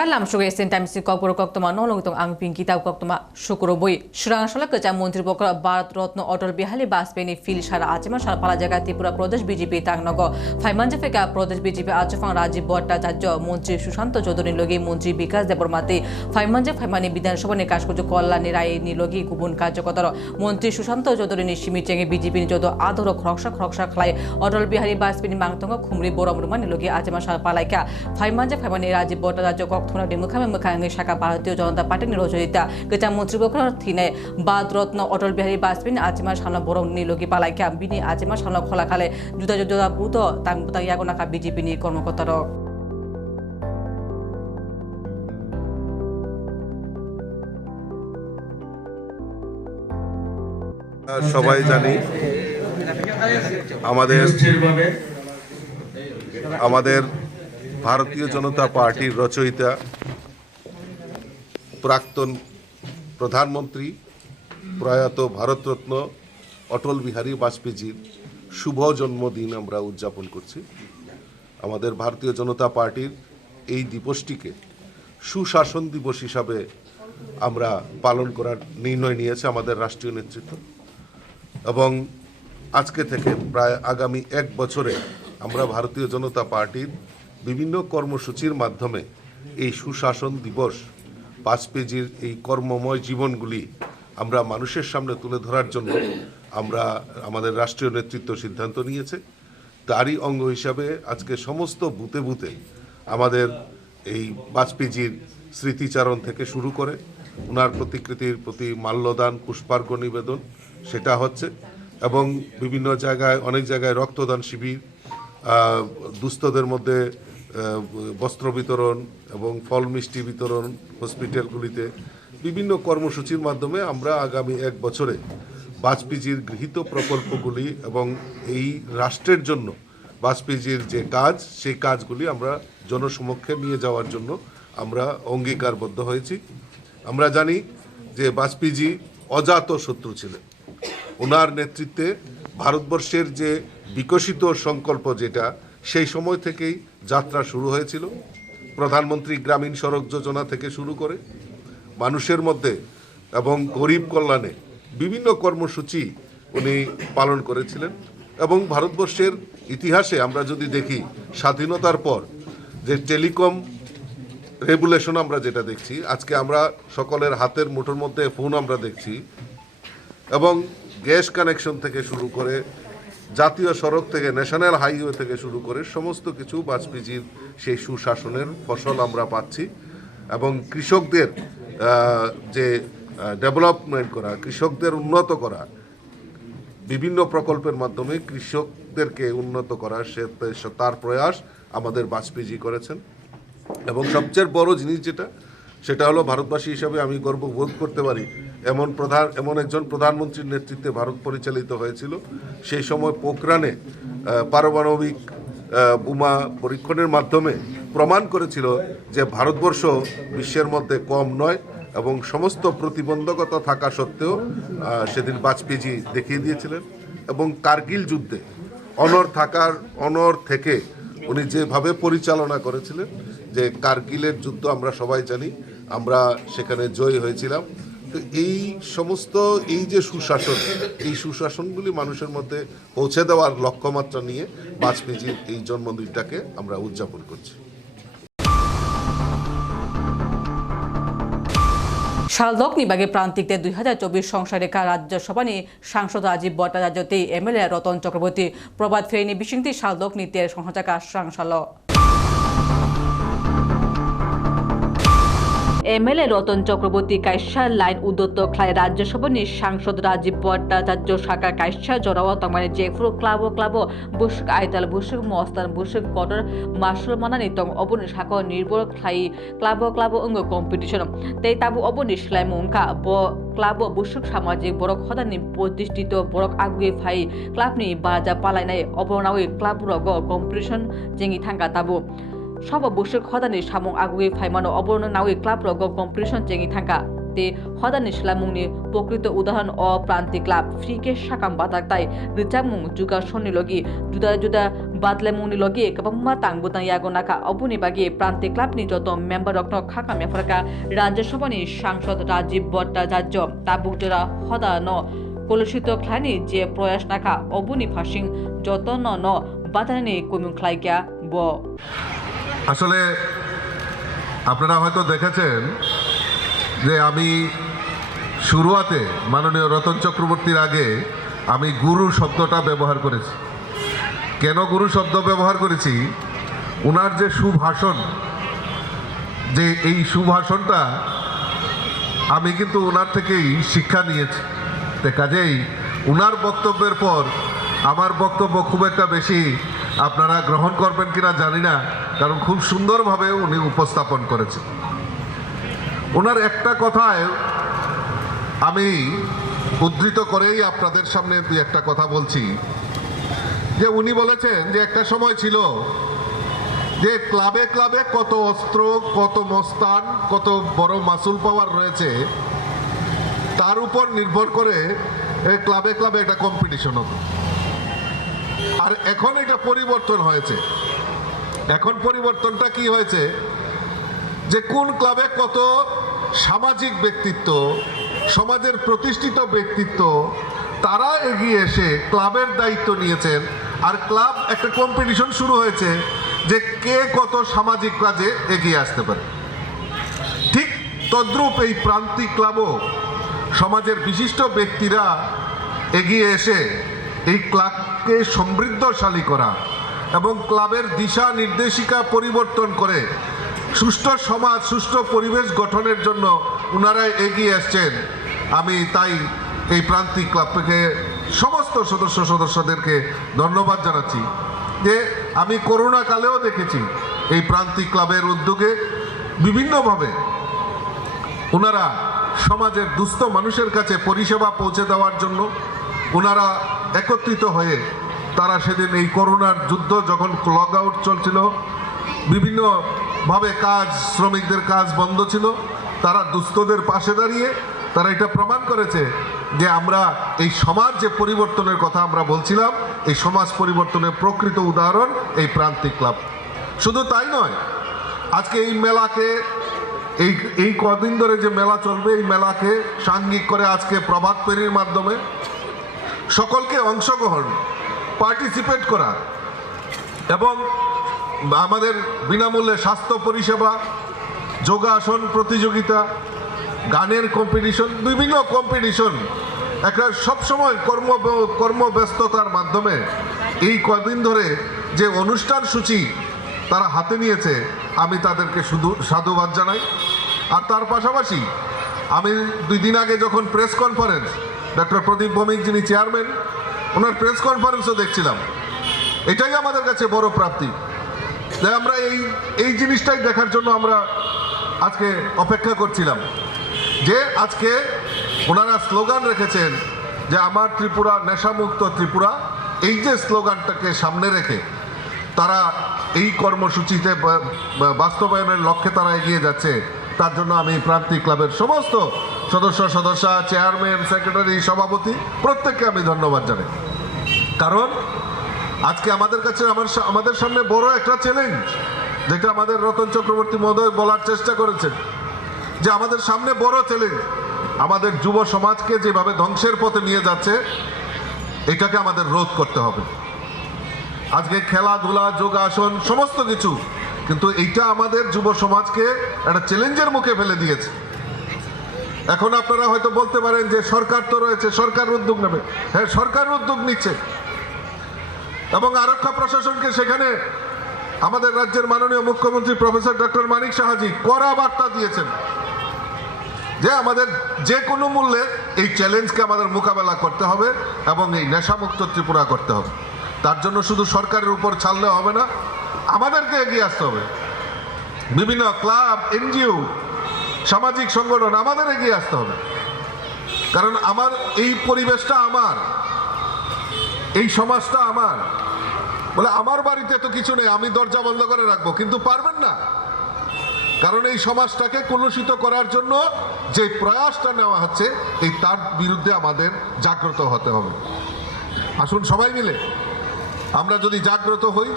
time si kok boro kok toma nolong tong ang ping kita kok toma shukro boi shurang shala kacha মন্ত্রী বকর ভারত রত্ন অটল বিহারী বাজপেয়ী ফিল সারা আচমা সারা পালা জায়গা ত্রিপুরা প্রদেশ বিজেপি তাংনগ ফাইমানজে ফেকা প্রদেশ বিজেপি আচফাং রাজীব ভট্টাচার্য মন্ত্রী সুশান্ত চৌধুরী লগি মন্ত্রী বিকাশ দেবরমাতে ফাইমানজে ফাইমানি বিধানসভা নি কাজ করছে কল্যাণী রায় নি লগি গুবুন কার্যকতর মন্ত্রী সুশান্ত চৌধুরী নি সিমি চেঙ্গে বিজেপি নি যদ আদর খরকসা খরকসা খালাই অটল বিহারী বাজপেয়ী মাংতঙ্গ খুমরি বরম রুমানি লগি আচমা সারা পালাইকা ফাইমানজে ফাইমানি রাজীব ভট্টাচার্য কখনো মুখামে মুখাঙ্গে শাখা ভারতীয় জনতা পার্টি নিরচয়িতা গেচা মন্ত্রীবকর থিনে বাদ রত্ন অটল বিহারী বাজপেয়ী আচিমা সামনা বরং নিলগি পালাইকা বিনি আচিমা সামনা খোলা খালে জুতা জুতা বুত তাং বুতা ইয়াগনাকা বিজেপি নি কর্মকর্তার সবাই জানি, আমাদের আমাদের ভারতীয় জনতা পার্টির রচয়িতা, প্রাক্তন প্রধানমন্ত্রী প্রয়াত ভারতরত্ন অটল বিহারী বাজপেয়ীজির শুভ জন্মদিন আমরা উদযাপন করছি। আমাদের ভারতীয় জনতা পার্টির এই দিবসটিকে সুশাসন দিবস হিসাবে আমরা পালন করার নির্ণয় নিয়েছে আমাদের রাষ্ট্রীয় নেতৃত্ব। এবং আজকে থেকে প্রায় আগামী এক বছরে আমরা ভারতীয় জনতা পার্টির বিভিন্ন কর্মসূচির মাধ্যমে এই সুশাসন দিবস বাজপেয়ীজির এই কর্মময় জীবনগুলি আমরা মানুষের সামনে তুলে ধরার জন্য আমরা আমাদের রাষ্ট্রীয় নেতৃত্ব সিদ্ধান্ত নিয়েছে। তারই অঙ্গ হিসাবে আজকে সমস্ত বুতে বুতে আমাদের এই বাজপেয়ীজির স্মৃতিচারণ থেকে শুরু করে ওনার প্রতিকৃতির প্রতি মাল্যদান, পুষ্পার্ঘ নিবেদন, সেটা হচ্ছে এবং বিভিন্ন জায়গায়, অনেক জায়গায় রক্তদান শিবির দুস্থদের মধ্যে বস্ত্র বিতরণ এবং ফল মিষ্টি বিতরণ হসপিটালগুলিতে বিভিন্ন কর্মসূচির মাধ্যমে আমরা আগামী এক বছরে বাজপেয়ীজির গৃহীত প্রকল্পগুলি এবং এই রাষ্ট্রের জন্য বাজপেয়ীজির যে কাজ, সেই কাজগুলি আমরা জনসমক্ষে নিয়ে যাওয়ার জন্য আমরা অঙ্গীকারবদ্ধ হয়েছি। আমরা জানি যে বাজপেয়ীজি অজাত শত্রু ছিলেন। ওনার নেতৃত্বে ভারতবর্ষের যে বিকশিত সংকল্প যেটা, সেই সময় থেকেই যাত্রা শুরু হয়েছিল। প্রধানমন্ত্রী গ্রামীণ সড়ক যোজনা থেকে শুরু করে মানুষের মধ্যে এবং গরিব কল্যাণে বিভিন্ন কর্মসূচি উনি পালন করেছিলেন এবং ভারতবর্ষের ইতিহাসে আমরা যদি দেখি, স্বাধীনতার পর যে টেলিকম রেগুলেশন আমরা যেটা দেখছি, আজকে আমরা সকলের হাতের মুঠোর মধ্যে ফোন আমরা দেখছি এবং গ্যাস কানেকশন থেকে শুরু করে জাতীয় সড়ক থেকে ন্যাশনাল হাইওয়ে থেকে শুরু করে সমস্ত কিছু বাজপেয়ীজির সেই সুশাসনের ফসল আমরা পাচ্ছি এবং কৃষকদের যে ডেভেলপমেন্ট করা, কৃষকদের উন্নত করা, বিভিন্ন প্রকল্পের মাধ্যমে কৃষকদেরকে উন্নত করা, সে তার প্রয়াস আমাদের বাজপেয়ীজি করেছেন। এবং সবচেয়ে বড় জিনিস যেটা, সেটা হলো ভারতবাসী হিসাবে আমি গর্ববোধ করতে পারি এমন প্রধান এমন একজন প্রধানমন্ত্রীর নেতৃত্বে ভারত পরিচালিত হয়েছিল। সেই সময় পোখরানে আহ, পারমাণবিক বোমা পরীক্ষণের মাধ্যমে প্রমাণ করেছিল যে ভারতবর্ষ বিশ্বের মধ্যে কম নয় এবং সমস্ত প্রতিবন্ধকতা থাকা সত্ত্বেও সেদিন বাজপেয়ীজি দেখিয়ে দিয়েছিলেন এবং কার্গিল যুদ্ধে অনর থাকার অনর থেকে উনি যেভাবে পরিচালনা করেছিলেন যে কার্গিলের যুদ্ধ আমরা সবাই জানি আমরা সেখানে জয়ী হয়েছিলাম। তো এই সমস্ত, এই যে সুশাসন, এই সুশাসনগুলি মানুষের মধ্যে পৌঁছে দেওয়ার লক্ষ্যমাত্রা নিয়ে বাজপেয়ীজির এই জন্মদিনটাকে আমরা উদযাপন করছি। শালদক নিবাগে প্রান্তিকতে দুই হাজার চব্বিশ সংসারেখা রাজ্যসভা নি সাংসদ রাজীব ভট্টাচার্যতে এমএলএ রতন চক্রবর্তী প্রবাদ ফেরিনি বিশিংতি শালদক নীতির সংসাচাকা সাংসাল এমএলএ রতন চক্রবর্তী কাইসা লাইন উদ্যত খায় রাজ্যসভা নি সাংসদ রাজীব ভট্টাচার্য, শাখা কাইসা জড়াওয়া তমানে জেফ্রু, ক্লাব ক্লাব বুসুক আইতাল বুসুক মস্তান বুসুক কটর, মাসুল মানানি, তং অবনি শাখ নির্ভর খাই, ক্লাব ক্লাব অঙ্গ কম্পিটিশন। তেই তাবু অবনি সিলাই মুংকা ব, ক্লাব বুসুক সামাজিক বরক হদানি প্রতিষ্ঠিত বরক আগুয়ে ফাই ক্লাবনি বাজা পালাইনাই অবনাওই ক্লাব রগ কম্পিটিশন জেঙি থাঙ্কা তাবু। সব বুসুক হদানি সামং আগুয়ে ফাইমানো অবর্ণ নাওই ক্লাব রগ কম্পিটিশন জেঙি থাঙ্কা te hwadani shlamungni প্রকৃত উদাহরণ অ প্রান্তিক ক্লাব ফ্রিকে সাকাম বাতাক তাই রিচাংমুং যুগা সন্নি লগি, জুদা জুদা বাদলেমুংনি লগি কবম্মা তাংবুতাং ইয়াগো নাকা অবুনি বাগি প্রান্তিক ক্লাবনি যত মেম্বার রক্ন খাকা মেফরকা রাজ্যসভানি সাংসদ রাজীব ভট্টাচার্য তাবুকজোড়া হদা ন কলুষিত খ্লানি যে প্রয়াস নাকা অবুনি ফাসিং যত ন ন বাতানি কুমিং খ্লাইকা ব। আসলে আপনারা হয়তো দেখেছেন যে আমি শুরুয়াতে মাননীয় রতন চক্রবর্তীর আগে আমি গুরু শব্দটা ব্যবহার করেছি। কেন গুরু শব্দ ব্যবহার করেছি? ওনার যে সুভাষণ, যে এই সুভাষণটা আমি কিন্তু ওনার থেকেই শিক্ষা নিয়েছি। তো কাজেই ওনার বক্তব্যের পর আমার বক্তব্য খুব একটা বেশি আপনারা গ্রহণ করবেন কিনা জানি না, কারণ খুব সুন্দরভাবে উনি উপস্থাপন করেছেন। ওনার একটা কথায় আমি উদ্ধৃত করেই আপনাদের সামনে দুই একটা কথা বলছি। যে উনি বলেছেন যে একটা সময় ছিল যে ক্লাবে ক্লাবে কত অস্ত্র, কত মস্তান, কত বড় মাসুল পাওয়ার রয়েছে, তার উপর নির্ভর করে ক্লাবে ক্লাবে একটা কম্পিটিশন হতো। আর এখন এটা পরিবর্তন হয়েছে। এখন পরিবর্তনটা কি হয়েছে? যে কোন ক্লাবে কত সামাজিক ব্যক্তিত্ব, সমাজের প্রতিষ্ঠিত ব্যক্তিত্ব, তারা এগিয়ে এসে ক্লাবের দায়িত্ব নিয়েছেন। আর ক্লাব একটা কম্পিটিশন শুরু হয়েছে যে কে কত সামাজিক কাজে এগিয়ে আসতে পারে। ঠিক তদ্রূপ এই প্রান্তিক ক্লাবও সমাজের বিশিষ্ট ব্যক্তিরা এগিয়ে এসে এই ক্লাবকে সমৃদ্ধশালী করা এবং ক্লাবের দিশা নির্দেশিকা পরিবর্তন করে সুষ্ঠু সমাজ, সুষ্ঠু পরিবেশ গঠনের জন্য ওনারা এগিয়ে আসছেন। আমি তাই এই প্রান্তিক ক্লাব থেকে সমস্ত সদস্য সদস্যদেরকে ধন্যবাদ জানাচ্ছি যে আমি করোনা কালেও দেখেছি এই প্রান্তিক ক্লাবের উদ্যোগে বিভিন্নভাবে ওনারা সমাজের দুস্থ মানুষের কাছে পরিষেবা পৌঁছে দেওয়ার জন্য ওনারা একত্রিত হয়ে তারা সেদিন এই করোনার যুদ্ধ যখন লগ আউট চলছিল, বিভিন্নভাবে কাজ, শ্রমিকদের কাজ বন্ধ ছিল, তারা দুস্থদের পাশে দাঁড়িয়ে তারা এটা প্রমাণ করেছে যে আমরা এই সমাজ যে পরিবর্তনের কথা আমরা বলছিলাম, এই সমাজ পরিবর্তনের প্রকৃত উদাহরণ এই প্রান্তিক ক্লাব। শুধু তাই নয়, আজকে এই মেলাকে, এই এই কদিন ধরে যে মেলা চলবে, এই মেলাকে সাঙ্গিক করে আজকে প্রভাত পেরির মাধ্যমে সকলকে অংশগ্রহণ পার্টিসিপেট করা এবং আমাদের বিনামূল্যে স্বাস্থ্য পরিষেবা, যোগাসন প্রতিযোগিতা, গানের কম্পিটিশন বিভিন্ন কম্পিটিশন একটা সবসময় কর্ম, কর্মব্যস্ততার মাধ্যমে এই কদিন ধরে যে অনুষ্ঠান সূচি তারা হাতে নিয়েছে, আমি তাদেরকে শুধু সাধুবাদ জানাই। আর তার পাশাপাশি আমি দুই দিন আগে যখন press conference doctor Pradip Bhowmik যিনি চেয়ারম্যান ওনার প্রেস কনফারেন্সও দেখছিলাম। এটাই আমাদের কাছে বড় প্রাপ্তি। যে আমরা এই এই জিনিসটাই দেখার জন্য আমরা আজকে অপেক্ষা করছিলাম। যে আজকে ওনারা স্লোগান রেখেছেন যে আমার ত্রিপুরা নেশামুক্ত ত্রিপুরা, এই যে স্লোগানটাকে সামনে রেখে তারা এই কর্মসূচিতে বাস্তবায়নের লক্ষ্যে তারা এগিয়ে যাচ্ছে, তার জন্য আমি প্রান্তিক ক্লাবের সমস্ত সদস্য, সদস্যা চেয়ারম্যান সেক্রেটারি সভাপতি, প্রত্যেককে আমি ধন্যবাদ জানাই। কারণ আজকে আমাদের কাছে, আমার আমাদের সামনে বড় একটা চ্যালেঞ্জ যেটা আমাদের রতন চক্রবর্তী মহোদয় বলার চেষ্টা করেছেন। যে আমাদের সামনে বড় চ্যালেঞ্জ আমাদের যুব সমাজকে যেভাবে ধ্বংসের পথে নিয়ে যাচ্ছে, এটাকে আমাদের রোধ করতে হবে। আজকে খেলাধুলা, যোগাসন, সমস্ত কিছু, কিন্তু এইটা আমাদের যুব সমাজকে একটা চ্যালেঞ্জের মুখে ফেলে দিয়েছে। এখন আপনারা হয়তো বলতে পারেন যে সরকার তো রয়েছে, সরকার উদ্যোগ নেবে। হ্যাঁ সরকার উদ্যোগ নিচ্ছে। এবং আরক্ষা প্রশাসনকে সেখানে আমাদের রাজ্যের মাননীয় মুখ্যমন্ত্রী প্রফেসর ডক্টর মানিক সাহাজি কড়া বার্তা দিয়েছেন যে আমাদের যে কোনো মূল্যে এই চ্যালেঞ্জকে আমাদের মোকাবেলা করতে হবে এবং এই নেশামুক্ত ত্রিপুরা করতে হবে। তার জন্য শুধু সরকারের উপর ছাড়লে হবে না, আমাদেরকে এগিয়ে আসতে হবে। বিভিন্ন ক্লাব, এনজিও সামাজিক সংগঠন, আমাদের এগিয়ে আসতে হবে। কারণ আমার এই পরিবেশটা আমার, এই সমাজটা আমার। বলে, আমার বাড়িতে তো কিছু নেই, আমি দরজা বন্ধ করে রাখব, কিন্তু পারবেন না। কারণ এই সমাজটাকে কলুষিত করার জন্য যে প্রয়াসটা নেওয়া হচ্ছে, এই তার বিরুদ্ধে আমাদের জাগ্রত হতে হবে। আসুন সবাই মিলে, আমরা যদি জাগ্রত হই,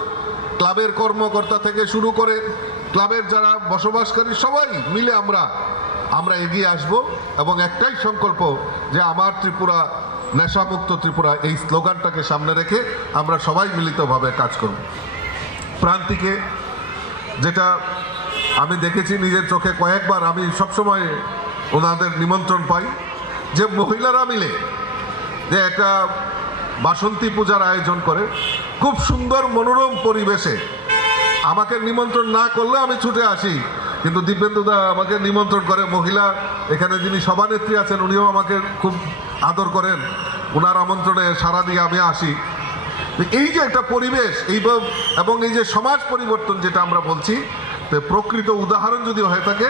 ক্লাবের কর্মকর্তা থেকে শুরু করে ক্লাবের যারা বসবাসকারী সবাই মিলে আমরা আমরা এগিয়ে আসব এবং একটাই সংকল্প যে আমার ত্রিপুরা, নেশামুক্ত ত্রিপুরা এই স্লোগানটাকে সামনে রেখে আমরা সবাই মিলিতভাবে কাজ করব। প্রান্তিকে যেটা আমি দেখেছি নিজের চোখে কয়েকবার, আমি সবসময় ওনাদের নিমন্ত্রণ পাই যে মহিলারা মিলে যে একটা বাসন্তী পূজার আয়োজন করে, খুব সুন্দর মনোরম পরিবেশে আমাকে নিমন্ত্রণ না করলে আমি ছুটে আসি। কিন্তু দিব্যেন্দুদা আমাকে নিমন্ত্রণ করে, মহিলা, এখানে যিনি সভানেত্রী আছেন, উনিও আমাকে খুব আদর করেন। ওনার আমন্ত্রণে সারা দিয়ে আমি আসি। এই যে একটা পরিবেশ, এই এবং এই যে সমাজ পরিবর্তন যেটা আমরা বলছি, তো প্রকৃত উদাহরণ যদি হয়ে থাকে,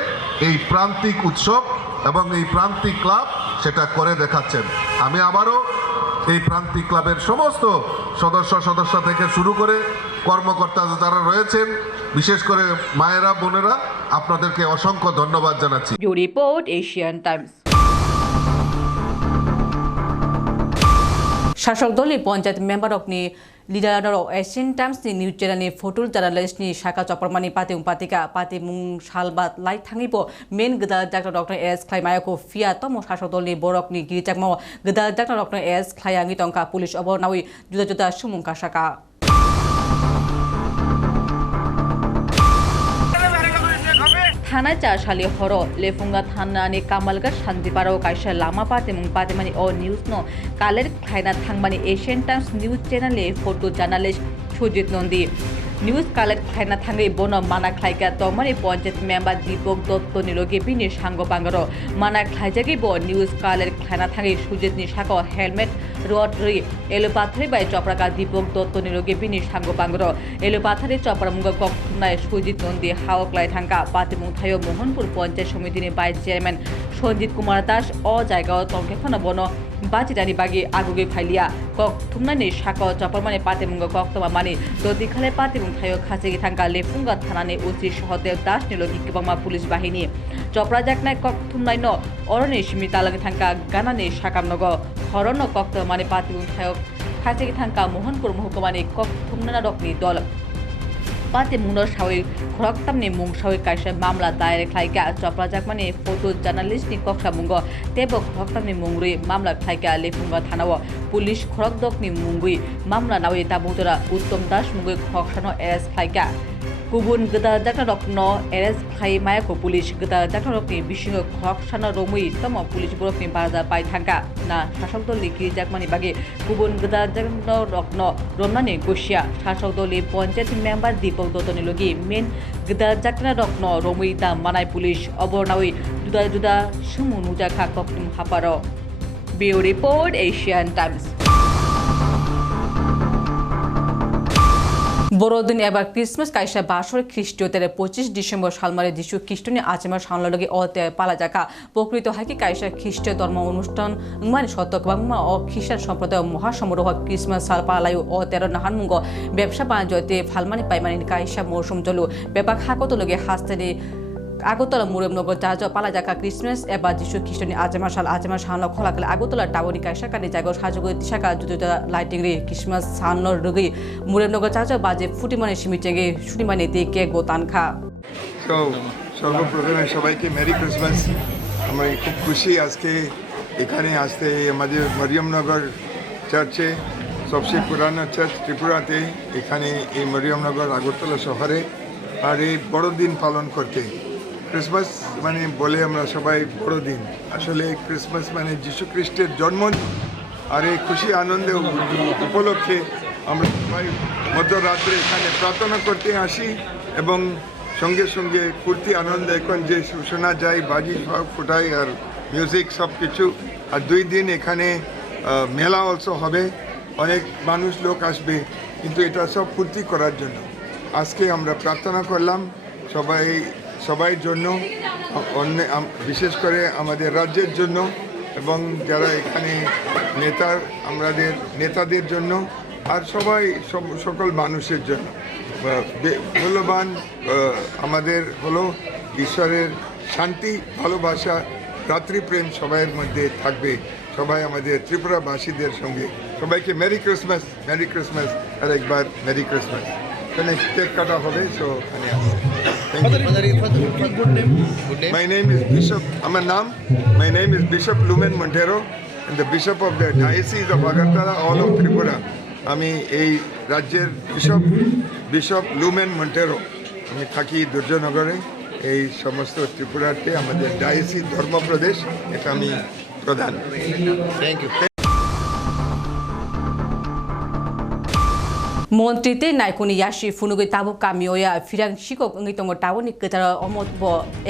এই প্রান্তিক উৎসব এবং এই প্রান্তিক ক্লাব সেটা করে দেখাচ্ছেন। আমি আবারও এই প্রান্তিক ক্লাবের সমস্ত সদস্য সদস্য থেকে শুরু করে কর্মকর্তা যারা রয়েছেন বিশেষ করে মায়েরা বোনেরা আপনাদেরকে অসংখ্য ধন্যবাদ জানাচ্ছি। রিপোর্ট এশিয়ান টাইমস শাসক দলের পঞ্চায়েত মেম্বার অগ্নি leader Asian Times news channel ফটুল journalist নি শাখা চপরমানি পাতে উপাতিকা পাতে মুং শালবাত লাই থাঙিব। মেন গদা ডাক্তার ডক্টর এস খাই মায়াকো ফিয়া তম শাসক দল নি বরক গিরিচাকম গদা ডাক্তার ডক্টর এস খাই আঙ্গি টঙ্কা পুলিশ অবর নাউই জুদা জুদা সুমুঙ্কা শাখা। থানায় চারশালী হর। লেফুঙ্গা থানা আনি কামালগা শান্তিপাড়া ও কাইশা লামাপা তেমং পাতেমানি অ নিউজ ন। কালের খাইনা থাংমানি এশিয়ান টাইমস নিউজ চ্যানেলে ফটো জানালে সুজিত নন্দী। নিউজ কালের খাইনা থাঙ্গে বন মানা খাইকা তমনি পঞ্চায়েত মেম্বার দীপক দত্ত নিলগে বিনি সাঙ্গ বাঙ্গর মানা খাইজাগে ব নিউজ কালের খাইনা থাঙ্গে সুজিত নিশাক হেলমেট রড রি এলো পাথরি বাই চপরাকা দীপক দত্ত নিলগে বিনি সাঙ্গ বাঙ্গর এলো পাথরি চপরা কক থুমনায় সুজিত নন্দী, হাওক লাই থাঙ্কা পাতিমুং থাইও মোহনপুর পঞ্চায়েত সমিতিনি ভাইস চেয়ারম্যান সঞ্জিত কুমার দাস অ জায়গা তংকেফানা বন বাচিটানি বাগি, আগুগে ফাইলিয়া কক থুমনানি সাক চপরমানি পাতিমুঙ্গ কক তমা মানি দদি খালে পাতিমুং থাইও খাসিগি থাঙ্কা লেফুঙ্গা থানানি উচি সহদেব দাস নিলগি কিবাংমা পুলিশ বাহিনী। চপরা জাকনাই কক থুমনাই ন অরনি সিমি তালাগি থাঙ্কা গানানি সাকামনগ হরন কক তমানি পাতিমুং থাইও খাসিগি থাঙ্কা মোহনপুর মহকুমানি কক থুমনানা রকনি দল। পাতে মুনর সাউই খরকতামনি মুং সাউই কাইসা মামলা দায়ের খাইকা চপরা জাকমানি ফটো জার্নালিস্টনি কক্সা মুঙ্গ। তেব খরকতামনি মুংরুই মামলা খাইকা লেফুঙ্গ থানাও। পুলিশ খরকদকনি মুঙ্গুই মামলা নাওই তাবুতরা উত্তম দাস মুঙ্গুই খকসানো এরেস খাইকা। 구분 그다 자가 럭너 NS 파이 마야코 পুলিশ 그다 자가 럭니 বিশিং খকসানা রমুই তম পুলিশ বরফনি বাজা পাই থাকা না শাসক দল লিকি জাকমানি বাগে গুবন গদা জাগন রকন রমনানি গোশিয়া। শাসক দলে পঞ্চায়েত মেম্বার দীপক দত্তনি লগি, মেন গদা জাকনা রকন রমুই দা মানাই পুলিশ। অবর্ণাওই দুদা দুদা সুমু নুজা খা ককটিম হাপার। Bureau report, Asian Times. বড়দিন এবার ক্রিসমাস কাইসা বাসর, খ্রিস্টীয় তেরে পঁচিশ ডিসেম্বর সালমারে যিশু খ্রিস্টনি আচেমার সামলালগে অ তে পালা জাকা প্রকৃত হাকি কাইসা খ্রিস্টীয় ধর্ম অনুষ্ঠান মানে শতক বাংমা ও খ্রিস্টান সম্প্রদায় মহাসমারোহ ক্রিসমাস, সাল পালায়ু অ তেরো নাহানমুঙ্গ ব্যবসা বাণিজ্যতে ফালমানি পাইমানি কাইসা মৌসুম জলু বেপাক হাকতলগে হাস্তেনি আগরতলা মুরেমনগর জাহাজ পালাজাকা ক্রিসমাস এবা যিশু খ্রিস্টনি আজমা সাল আজমা সানল খলাকলে আগরতলা টাউনি কাইসা কানি জায়গা সাজুগ তিসাকা জুজুজা লাইটিং রে ক্রিসমাস সানল রুগি মুরেমনগর জাহাজ বাজে ফুটিমানে সিমিচেগে সুনিমানে তে কেক গো তানখা তো সর্বপ্রথমে সবাইকে মেরি ক্রিসমাস আমরা খুব খুশি আজকে এখানে আসতে আমাদের মরিয়মনগর চার্চে, সবচেয়ে পুরানো চার্চ ত্রিপুরাতে এখানে এই মরিয়মনগর আগরতলা শহরে আর এই বড়দিন পালন করতে। ক্রিসমাস মানে বলে আমরা সবাই বড়দিন। আসলে ক্রিসমাস মানে যীশু খ্রিস্টের জন্মদিন আর এই খুশি আনন্দে উপলক্ষে আমরা সবাই মধ্যরাত্রে এখানে প্রার্থনা করতে আসি এবং সঙ্গে সঙ্গে ফুর্তি আনন্দ এখন যে শোনা যায়, বাজি সব ফোটাই আর মিউজিক সব কিছু। আর দুই দিন এখানে মেলা অলসো হবে। অনেক মানুষ লোক আসবে, কিন্তু এটা সব ফুর্তি করার জন্য। আজকে আমরা প্রার্থনা করলাম, সবাই সবাই জন্য, অন্য বিশেষ করে আমাদের রাজ্যের জন্য এবং যারা এখানে নেতা, আমাদের নেতাদের জন্য আর সবাই, সব- সকল মানুষের জন্য। মূল্যবান আমাদের হলো ঈশ্বরের শান্তি, ভালোবাসা ভ্রাতৃপ্রেম সবাইয়ের মধ্যে থাকবে। সবাই আমাদের ত্রিপুরাবাসীদের সঙ্গে। সবাইকে মেরি ক্রিসমাস মেরি ক্রিসমাস আর একবার মেরি ক্রিসমাস। এখানে কেক কাটা হবে সো এখানে আসছে My name is Bishop, আমার নাম, my name is Bishop Lumen Montero. And the Bishop of the Diocese of Agartala, all of Tripura. আমি এই রাজ্যের বিশপ বিশপ লুমেন মন্টেরো আমি থাকি দুর্যনগরে এই সমস্ত ত্রিপুরাতে আমাদের ডাইসি ধর্মপ্রদেশ এটা আমি প্রধান। থ্যাংক ইউ মন্ত্রীতে নাইকুনি ইয়াসি ফুনুগৈ তাবো কামিওয়া ফিরাং শিকক ওই তঙ্গ টাউনি কেতার অমত ব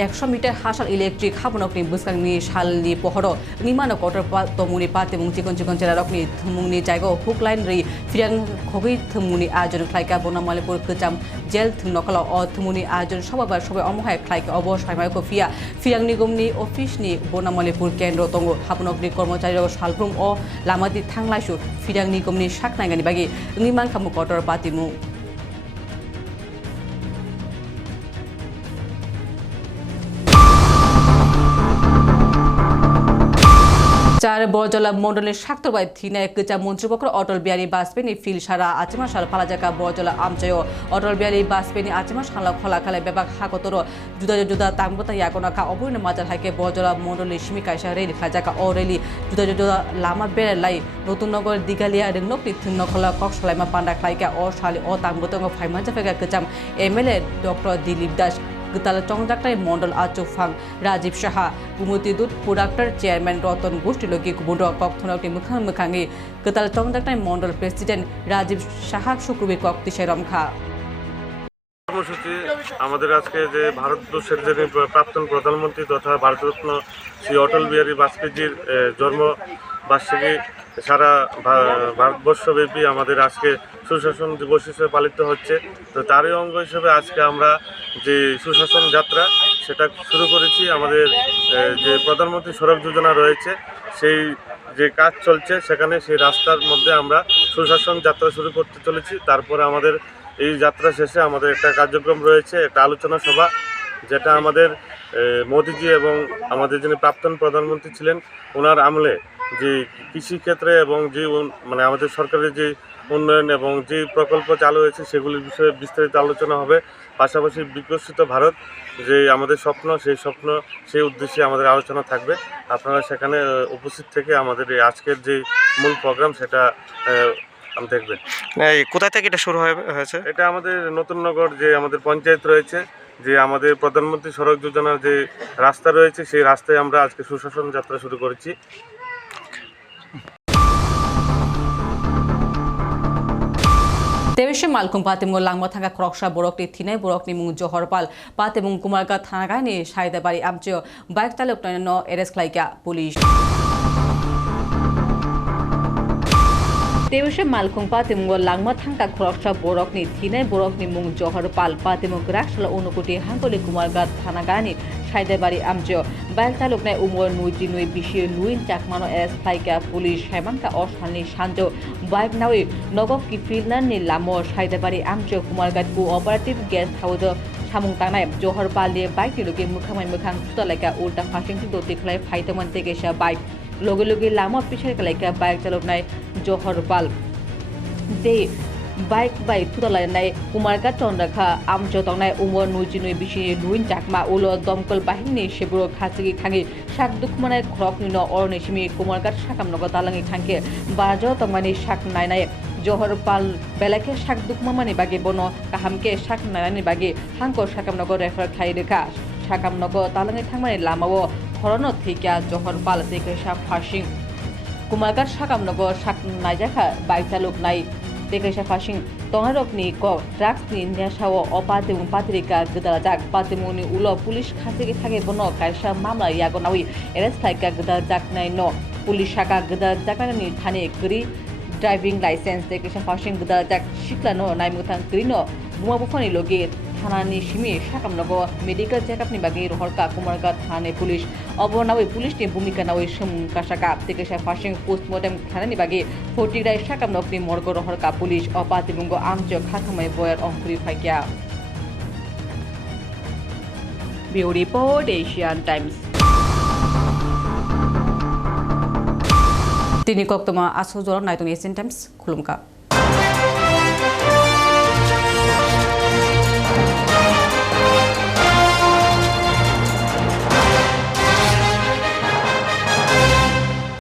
একশো মিটার হাসাল ইলেকট্রিক হাবনকনি বুসকাংনি সালনি পহর নিমানো কটর তমুনি পাতে মুং চিকন চিকন চেরা রকনি থুমুংনি জায়গা হুক লাইন রি ফিরাং খগৈ থুমুনি আয়োজন খাইকা বনামালিপুর কচাম জেল থুম নকল অ থুমুনি আয়োজন সবাবার সবাই অমহায় খাইকা অবসায়মায় কফিয়া ফিরাং নিগমনি অফিসনি বনামালিপুর কেন্দ্র তঙ্গ হাবনকনি কর্মচারী সালফ্রুম ও লামাদি থাংলাইসু ফিরাং নিগমনি সাকনাইগানি বাগি নিমান খামু কটর পাতিমু চার বরজলা মন্ডলের সাক্তরবাই থিনায় কেচা মন্ত্রীপক্ষ অটল বিহারী বাজপেয়ী ফিল সারা আচমা সাল ফালাজাকা বরজলা আমচয় অটল বিহারী বাজপেয়ী আচমা সালা খলা খালে বেবাক হাকতর। জুদা জুদা তাংবতা ইয়াকনা খা অবৈন মাজার হাইকে বরজলা মন্ডলের সিমি কাইসা রেলি খাজাকা অ রেলি জুদা জুদা লামা বেড়ে লাই। নতুন নগর দিগালিয়া রেংনক তিন নখলা কক সালাইমা পান্ডা খাইকা অ সালি অ তাংবতঙ্গ ফাইমান জাফেগা কেচাম। এমএলএ ডক্টর দিলীপ দাস গতাল চংজাকটাই মন্ডল আচুফাং, রাজীব সাহা কুমতিদুত প্রোডাক্টর চেয়ারম্যান রতন গোষ্ঠীলগি কুবুন্ড ককথনকটি মুখাং মুখাঙ্গি। গতাল চংজাকটাই মন্ডল প্রেসিডেন্ট রাজীব সাহা, শুক্রবীর কক্তিশাই রমখা কর্মসূচি আমাদের আজকে যে ভারতবর্ষের যিনি প্রাক্তন প্রধানমন্ত্রী তথা ভারতরত্ন শ্রী অটল বিহারী বাজপেয়ীজির এ, জন্ম বার্ষিকী সারা ভারতবর্ষব্যাপী আমাদের আজকে সুশাসন দিবস হিসেবে পালিত হচ্ছে। তো তারই অঙ্গ হিসেবে আজকে আমরা যে সুশাসন যাত্রা সেটা শুরু করেছি। আমাদের যে প্রধানমন্ত্রী সড়ক যোজনা রয়েছে সেই যে কাজ চলছে সেখানে সেই রাস্তার মধ্যে আমরা সুশাসন যাত্রা শুরু করতে চলেছি। তারপরে আমাদের এই যাত্রা শেষে আমাদের একটা কার্যক্রম রয়েছে, একটা আলোচনা সভা, যেটা আমাদের মোদিজি এবং আমাদের যিনি প্রাক্তন প্রধানমন্ত্রী ছিলেন, ওনার আমলে যে কৃষিক্ষেত্রে এবং যে মানে আমাদের সরকারের যে উন্নয়ন এবং যে প্রকল্প চালু হয়েছে, সেগুলির বিষয়ে বিস্তারিত আলোচনা হবে। পাশাপাশি বিকশিত ভারত, যে আমাদের স্বপ্ন, সেই স্বপ্ন, সেই উদ্দেশ্যে আমাদের আলোচনা থাকবে। আপনারা সেখানে উপস্থিত থেকে আমাদের এই আজকের যে মূল প্রোগ্রাম, সেটা কোথায় থেকে এটা শুরু হয়েছে? এটা আমাদের নতুনগর যে আমাদের পঞ্চায়েত রয়েছে যে আমাদের প্রধানমন্ত্রী সড়ক যোজনার যে রাস্তা রয়েছে সেই রাস্তায় আমরা আজকে সুশাসন যাত্রা শুরু করেছি। দেবেশে মালকুম পাতেমুর লাংমা থাকা ক্রকসা বোরকনি থিনাই বোরকনি মুং জহরপাল পাত এবং কুমারগা থানাগায় নিয়ে সাহিদাবাড়ি আমচেয় বাইক তালে উপনয়ন এরেস্কলাইকা পুলিশ। তেউসে તેવશે માલખુંગપા লাংমা લાંગમા થાંકા বরকনি থিনাই বরকনি બોરકની জহর পাল પાલપા તેમું ગ્રાક્ષલા ઉનુકુટી હાંકોલી કુમારગા થાનાગાની সাইদাবাড়ি আমজো। বাইল তালুকনায় উমর নুজি নুই বিশি নুইন চাকমানো এস ফাইকা পুলিশ হেমাঙ্কা অশানি সাঞ্জ বাইক নাওই নগব কি ফিলনার নি লামো সাইদাবাড়ি আমজো Kumarghat cooperative gas house. সামুং টানায় জহর পালিয়ে বাইক নিলুকে মুখামাই মুখাং সুতলাইকা উল্টা ফাঁসিং দোতে ফাইতমন ফাইতমান বাইক। લોગે લોગે લાંબો પીછે કલાઈકા બાઇક জহর જોહરપાલ দে বাইক বাই থুতালাইনাই উমারগা চন্দ্রাখা আমচতংনাই উমর নুজিনুই বিশিনি লুইন চাকমা উল দমকল বাহিনী সেবুর খাচিগি খাঙ্গি শাক দুখমানাই খরক নিন অরণে সিমি সাকাম শাকামনগ তালাঙ্গি খাঙ্কে বারাজ তংমানি শাক নাই জহর পাল বেলাকে শাক দুখমামানি বাগে বন কাহামকে শাক নাই বাগে হাঙ্ক শাকামনগর রেফার খাই রেখা সাকাম শাকামনগর তালাঙ্গি থাংমানি লামাও খরন থৈকা জহর পাল তেকেসা ফার্সিং কুমারঘাট সাকামনগর সাক নাইজাখা বাইক চালক নাই। তেকেসা ফাসিং। তঙারকনি ক ড্রাগসনি নেশাও অপাতেমু পাত্রিকা গদাজাক পাতেমুনি উল পুলিশ খাসিগে থাকে বন কাইসা মামলা ইয়াগনাউই এরেস থাইকা গদাজাক নাই ন। পুলিশ শাখা গদাজাকানি থানে গরি ড্রাইভিং লাইসেন্স তেকেসা ফাসিং গদাজাক শিখলানো নাইমুথাং গরিনো বুমা বুফানি লগে થાણાની સીમે શાકમનગર મેડિકલ ચેકઅપની બાગે રોહળકા કુમળકા થાને પોલીસ અવરનાઓએ પોલીસની ભૂમિકાના હોય શંકા શકા તેકેશા ફાશિંગ પોસ્ટમોર્ટમ થાનાની બાગે ફોટીડાય શાકમનગની મોળગો રોહળકા પોલીસ અપાતિલુંગો આમજ ખાથમય બોયર અંકરી ફાગ્યા બ્યુરો રિપોર્ટ એશિયન ટાઈમ્સ তিনি কক্তমা আসো জল নাইতন এশিয়ান টাইমস খুলুমকা